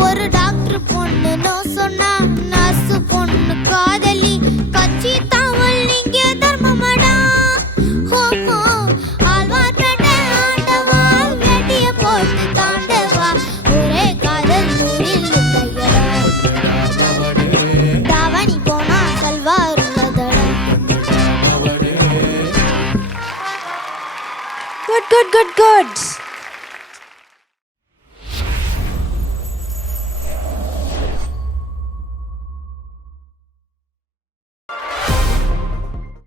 ஒரு டாக்டர் பொண்ணு நோ சொன்னா நர்ஸ் பொண்ணு காதலி கட்சி தாவல் நீங்க தர்மமடா ஆழ்வார்பேட்டை ஆண்டவா வேட்டிய போட்டு தாண்டவா ஒரே காதல் ஊரில் இல்லையடா தாவணி போனா சல்வார் உள்ளதடா. Good.